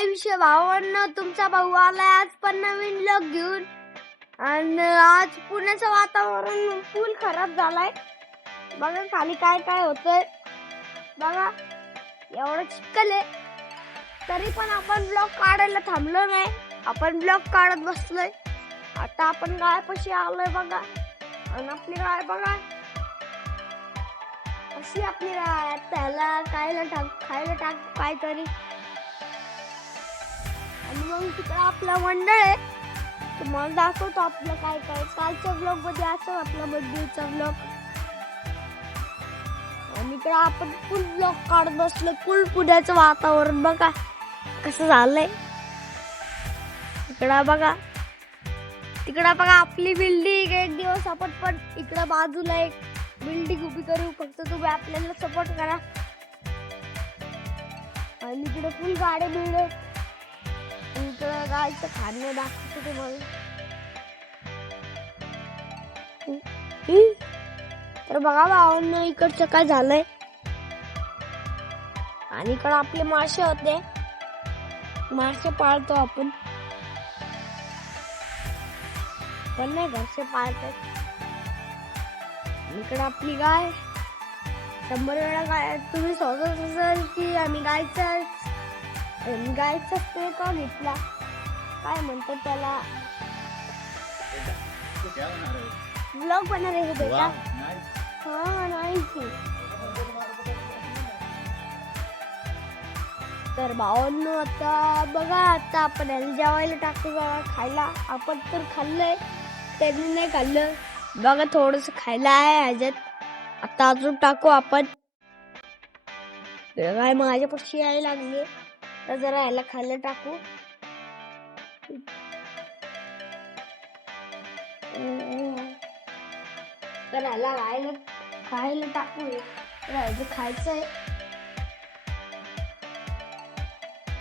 काय विषय भावांनो, तुमचा भाऊ आलाय आज पण नवीन ब्लॉग घेऊन. आणि आज पुण्याचं वातावरण फुल खराब झालाय. बघा खाली काय काय होतंय, बघा एवढं चिखल आहे तरी पण आपण ब्लॉग काढायला थांबलो नाही. आपण ब्लॉग काढत बसलोय. आता आपण गायपाशी आलोय बघा. आणि आपली गाय बघा अशी आपली गाय. त्याला खायला टाक काहीतरी. आणि मग तिकडे आपला मंडळ आहे, तुम्हाला दाखवतो आपलं काय काय. कालच्या ब्लॉग मध्ये असं आपला बर्थडेचा ब्लॉग. आणि इकडे आपण फुल ब्लॉग काढत बसलो. फुल पुण्याचं वातावरण बघा कसं झालंय. तिकडं बघा आपली बिल्डिंग. एक दिवस आपण पण इकडं बाजूला एक बिल्डिंग उभी करू. फक्त तुम्ही आपल्याला सपोर्ट करा. आणि इकडे फुल गाडी बिल्डिंग. इकडं गायचं खाणं दाखवतो तुम्हाला. तर बघा भावांनो इकडचं काय झालंय. आणि इकडं आपले मासे होते, मासे पाळतो आपण. पण नाही घरचे पाळतात. इकडे आपली गाय. 100 वेळा गाय तुम्ही सोचत असाल की आम्ही गायचा स्प्रे का घेतला, काय म्हणतात त्याला, ब्लॉग बनणार आहे बेटा. हा नाही की. तर भावांनो आता बघा, आता आपण याला जेवायला टाकतो बघा खायला. आपण तर खाल्लंय, त्यांनी नाही खाल्लं बघा. थोडस खायला आहे ह्याच्यात. आता अजून टाकू आपण. काय माझ्यापाशी यायला लागली, तर जरा ह्याला खायला टाकू. तर ह्याला खायला टाकू. ह्याचं खायचं आहे.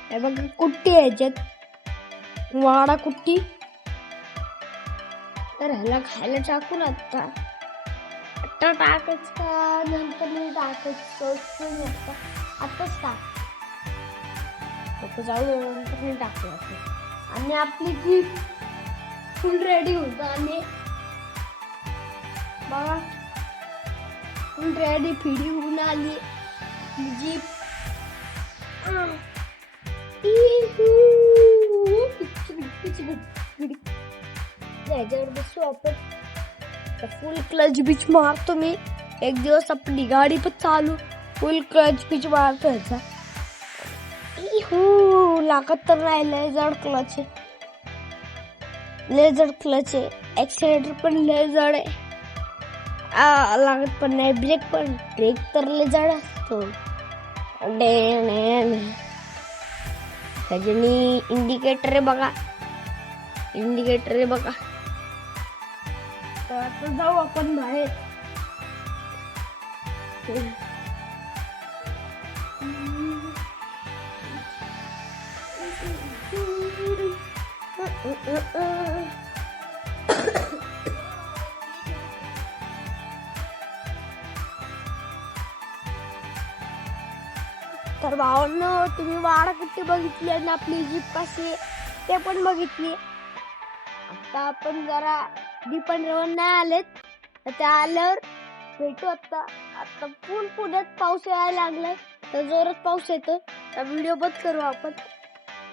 हे बघा कुट्टी ह्याच्यात, वाडा कुट्टी. तर ह्याला खायला टाकून आता टाकायचं का नंतर नाही टाकायचं, आताच टाक. जाऊ नंतर नाही टाकलं. आणि आपली जीप फुल रेडी होतं. आणि बघा फुल रेडी फिडी होऊन आली जीप. याच्यावर बसू आपण. फुल क्लच बीच मारतो मी. एक दिवस आपली गाडी पण चालू फुल क्लच बीच मारतो ह्याचा. लागत तर नाही. लय जड क्लच आहे. एक्सिलेटर पण लय जड आहे. लागत पण नाही. ब्रेक तर लय जड असतो. त्याच्यानी इंडिकेटर आहे बघा. तर आता जाऊ आपण बाहेर. तर भावांनो तुम्ही वाडा कुठे बघितली आणि आपली जीप कशी ते पण बघितली. आता आपण जरा दीपन नाही आलेत, तर त्या आल्यावर भेटू. आता फुल पुण्यात पाऊस यायला लागलाय. तर जोरात पाऊस येतो. तर व्हिडिओ बंद करू आपण,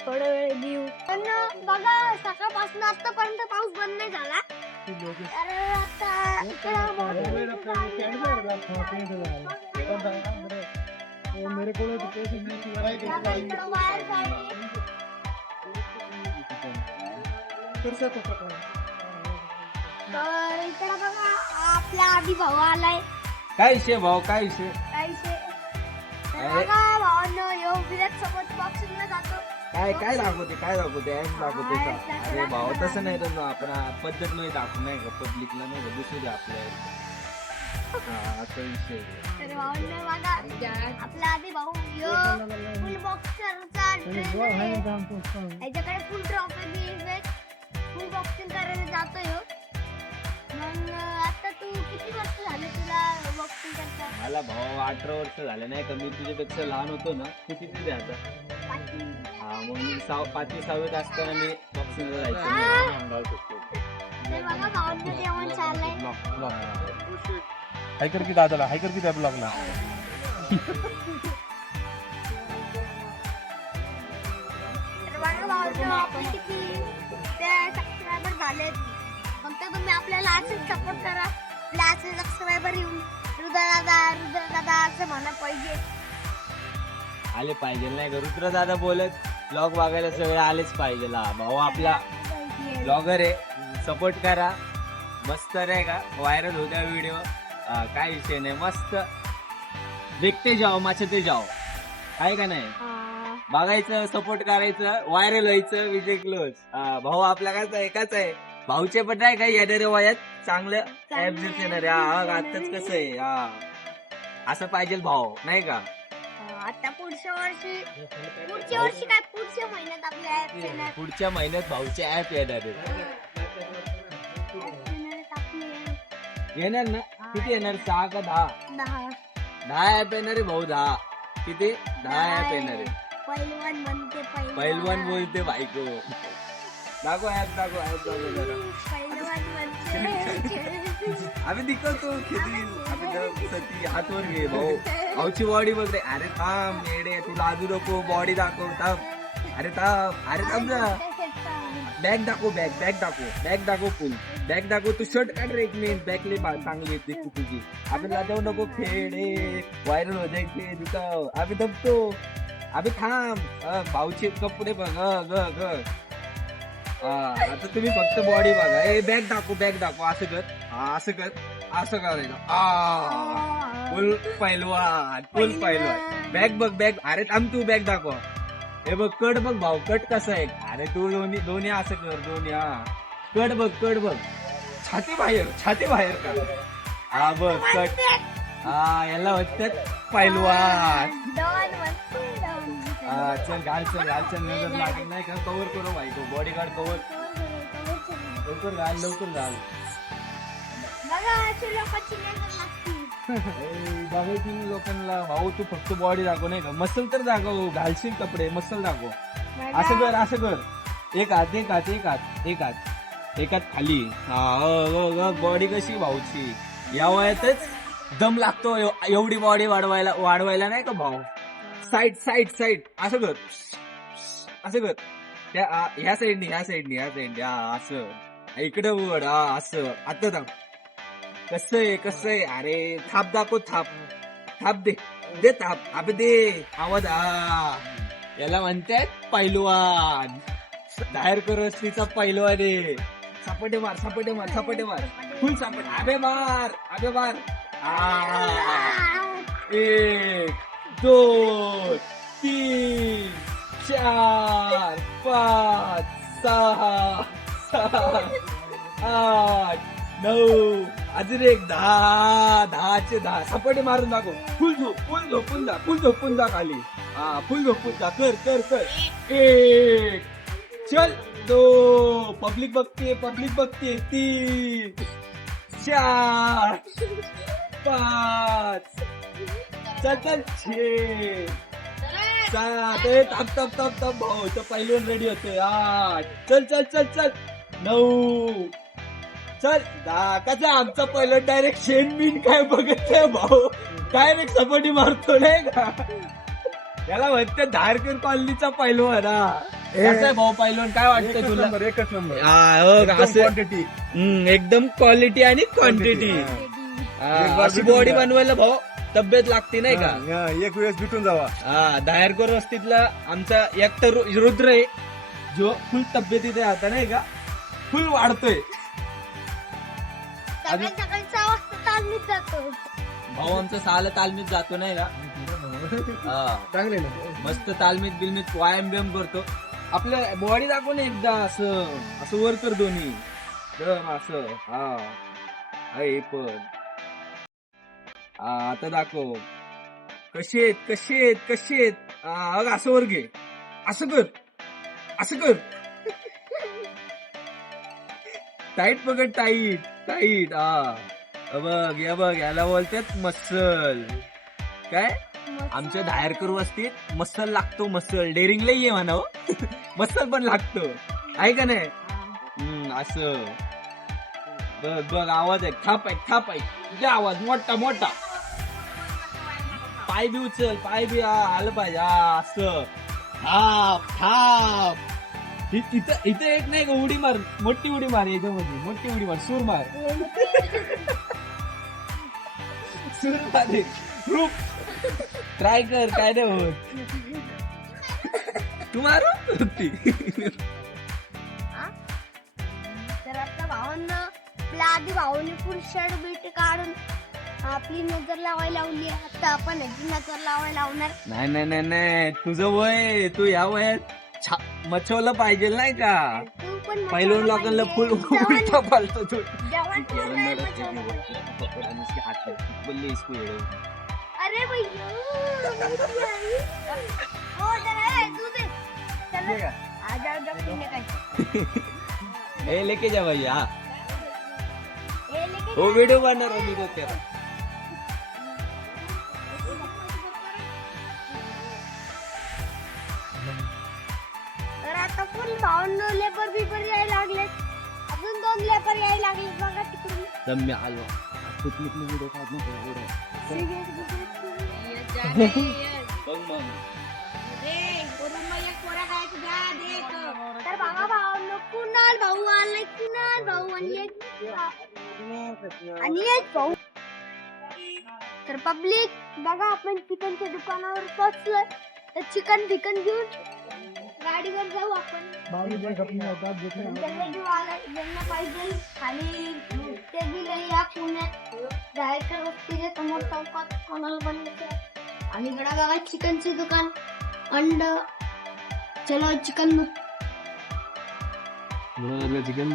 थोडा वेळ देऊ. पण बघा सकाळपासून आतापर्यंत पाऊस बंद नाही झाला. तर आता मेरे को इकडे बघा आपला आधी भाऊ आलाय. काय विषय भाऊ, काय विषय? बघा भावांनो यो विराट सोबत बॉक्सिंगला जातो. काय दाखवते अरे भाऊ तसं नाही तर आपण पद्धत नाही दाखवू नाही का पब्लिकला, नाही का दुसरी आपल्या असा विषय. तर भावांनो बघा आपला आधी भाऊ यो फुल बॉक्सरचा ह्याच्याकडे फुल ट्रॉफी बी फुल बॉक्सिंग करायला जातो यो. मग आता तू किती वर्ष झाले तुला बॉक्सिंग करता? मला भाऊ 18 वर्ष झाले नाही का. मी तुझ्यापेक्षा लहान होतो ना. तू किती आता? हा मग मी 5वी 6वीत असताना मी बॉक्सिंगला जायचो. ते बघा भावांचं जेवण चाललंय. हायकर की दादाला, हायकर की त्या ब्लॉगला. तर बघा भावांचं आपले किती ते सबस्क्रायबर झालेत. फक्त तुम्ही आपल्याला असेच सपोर्ट करा. आपले असे सबस्क्रायबर येऊन रुद्र दादा असं म्हणा पाहिजे. आले पाहिजे नाही का रुद्र दादा बोलत ब्लॉग बघायला सगळे आलेच पाहिजे. भाऊ आपला ब्लॉगर आहे, सपोर्ट करा. मस्त नाही का व्हायरल होत्या व्हिडिओ. काय विषय नाही, मस्त देखते जाओ माचते जाओ, आहे का नाही. बघायचं, सपोर्ट करायचं, व्हायरल व्हायचं, विजय क्लोज. भाऊ आपला एकाच आहे. भाऊचे पण नाही का येणाऱ्या वयात चांगलं ऍप येणार आहे. आताच कसं आहे असं पाहिजे भाऊ नाही का. आता पुढच्या वर्षी काय पुढच्या महिन्यात आपल्या ऍप येणार. पुढच्या महिन्यात भाऊचे ऍप येणार आहे. येणार ना, किती येणार 6 का 10? 10 ऍप येणार आहे भाऊ. 10 किती 10 ऍप येणार आहे. पहिलवान म्हणते पहिलवान बोलते बायको. दाखव ऍप, दाखव ऍप, दाखव जरा. पहिलवान म्हणते आम्ही दिखवतो किती. आम्ही सती हात वर घे भाऊ. भाऊची बॉडी बघते. अरे थांब येडे, तुला आजू नको, बॉडी दाखव. थांब, अरे थांब, अरे थांब जा. बॅग दाखव, बॅग दाखव फुल बॅग दाखव. तू शर्ट काढ रे एक मिनिट. बॅगले चांगली दिसते तुझी. आपण जाऊ नको खेडे, व्हायरल हो जायचे दुखाव. आम्ही दबतो. आम्ही थांब. भाऊचे कपडे बघ. आता तुम्ही फक्त बॉडी बघा. ए बॅग दाखव. असं कर, असं कर, असं करायचं. फुल पैलवान. बॅग बघ, बॅग. अरे थांब, तू बॅग दाखव. हे बघ कट बघ भाऊ, कट कसं आहे. अरे तू दोन्ही असं कर, दोन्ही. कट बघ. छाती बाहेर का. हा बघ कट. याला वाटतात पैलवान. चल घाल नजर लागेल नाही का. कव्हर करू भाई, तो बॉडी गार्ड कव्हर. लवकर घाल. बघायची लोकांना. भाऊ तू फक्त बॉडी दाखव नाही का. मसल तर दाखव. घालशील कपडे, मसल दाखव. असं कर. एक हात खाली. बॉडी कशी भाऊची. या वयातच दम लागतो एवढी बॉडी वाढवायला नाही का भाऊ. साईड असं कर. ह्या साईडनी असं इकडे वड. असं आता दाखव. कसं आहे. अरे थाप दाखव. थाप दे थाप. अबे दे आवाज. याला म्हणतात पैलवान. बाहेर करू तिचा पैलवान आहे. सापटे मार. फुल सापट. अबे मार. 1 2 3 4 5 6 7 8 9 अजून एक 10 सपाटे मारून दाखव. फुल झोपून जा खाली. फुल झोपून जा. कर 1 चल 2 पब्लिक बघते 3 4 5 चल 6 7 तप भाऊ तर पहिल्यावर रेडी होते. 8 चल 9 चल 10. कसं आमचा पहिलं डायरेक्ट शेण काय बघत भाऊ. डायरेक्ट सपाटी मारतो नाही का. याला म्हणते धारकर कॉलनीचा पैलवान. भाऊ पैलवान काय वाटतं तुला. एकच नंबर. क्वांटिटी एकदम क्वालिटी आणि क्वांटिटी. अशी बॉडी बनवायला भाऊ तब्येत लागते नाही का. एक वेळेस भेटून जावा. धारकर वस्तीतला आमचा एकटा रुद्र आहे जो फुल तब्येतीत आता नाही का. फुल वाढतोय. तालमीत जातो भाऊ आमचा साला तालमीत जातो नाही का. चांगले ना. मस्त तालमीत व्यायाम बियाम करतो. आपलं बॉडी दाखव ना एकदा. असं वर कर दोन्ही असं. पण आता दाखव. कसे आहेत. असं वर घे. असं कर. टाईट पकड. टाईट. बघ याला बोलतात मसल. काय आमच्या धायरकर वस्तीत मसल लागतो, मसल डेअरिंग लई आहे म्हणा मसल पण लागतो आहे का नाही. असं बघ बघ आवाज आहे, थाप आहे तुझा आवाज मोठा मोठा. पाय बी उचल, पाय बी आलं पाहिजे असं. थाप थाप इथं एक नाही का उडी मार, मोठी उडी मार याच्यामध्ये, मोठी उडी मार, सूर मार सूर मार ट्राय कर, काय नाही होत. तू मारू ती. तर आता भावांना आपल्या आधी भाऊने फुल शर्ट बिट काढून आपली नजर लावायला लावली. आता आपण ह्याची नजर लावायला लावणार. नाही नाही नाही नाही, तुझं वय, तू या वयात मचवलं पाहिजे नाही का. तू पण पहिलं लोकांना फुल उलटा पालतो तू. जेवण करून नाही मचवलं पाहिजे. अरे भैया हो जरा तू दे चल आजा आजा पीने का ए लेके जा भैया. ए लेके हो व्हिडिओ बनणार हो मी तो तेरा. तर आता फुल भावनो लेबर बिबर यायला लागले. अजून 2 लेबर यायला लागले बघा तिकडून. दम्य आलो पिकनिक व्हिडिओ काढ नको बघ मग. तर बघा भावनो कुणाल भाऊ आलाय, कुणाल भाऊ आणि एक भाऊ. तर पब्लिक बघा आपण चिकनच्या दुकानावर पोहोचलोय. तर चिकन बिकन घेऊन गाडीवर जाऊ आपण. ज्यांना पाहिजे खाली ते दिले या पुण्यात जायचं वस्तीच्या समोर चौकात कोणाला बनवायचं. आणि इकडे बघा चिकनचे दुकान, अंड. चलो चिकन चिकन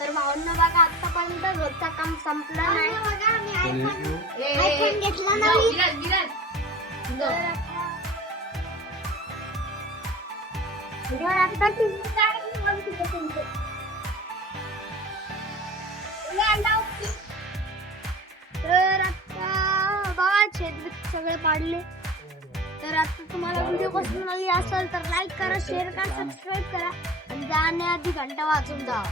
तर भावांना बघा आतापर्यंत रोजचा काम संपला नाही. आयफोन घेतला नाही. तर आता बघा शेत सगळे पाडले. तर आता तुम्हाला व्हिडिओ पसंत आली असेल तर लाईक करा, शेअर करा, सबस्क्राईब करा आणि जाण्याआधी घंटा वाजून जावा.